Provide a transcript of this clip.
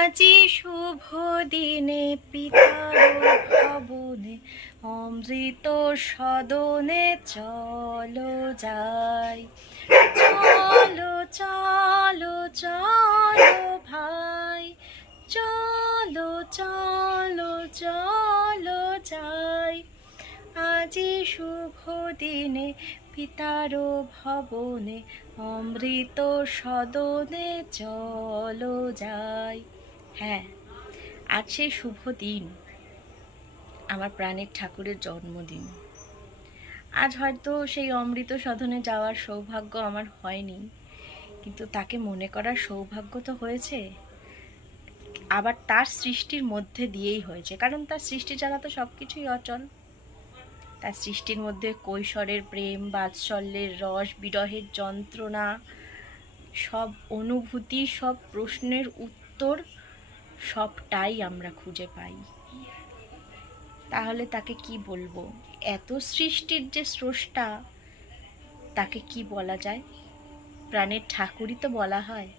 আজি শুভ দিনে পিতার ভবনে অমৃত সদনে চলো যাই, চলো চলো চলো ভাই, চলো চলো চলো যাই। আজি শুভ দিনে পিতার ভবনে অমৃত সদনে চলো যাই। হ্যাঁ, আজ সেই শুভ দিন, আমার প্রাণের ঠাকুরের জন্মদিন। আজ হয়তো সেই অমৃত সদনে যাওয়ার সৌভাগ্য আমার হয়নি, কিন্তু তাকে মনে করার সৌভাগ্য তো হয়েছে। আবার তার সৃষ্টির মধ্যে দিয়েই হয়েছে, কারণ তার সৃষ্টি ছাড়া তো সব কিছুই অচল। তার সৃষ্টির মধ্যে কৈশোরের প্রেম, বাৎসল্যের রস, বিরহের যন্ত্রণা, সব অনুভূতি, সব প্রশ্নের উত্তর, সবটাই আমরা খুঁজে পাই। তাহলে তাকে কি বলবো? এত সৃষ্টির যে স্রষ্টা, তাকে কি বলা যায়? প্রাণের ঠাকুরই তো বলা হয়।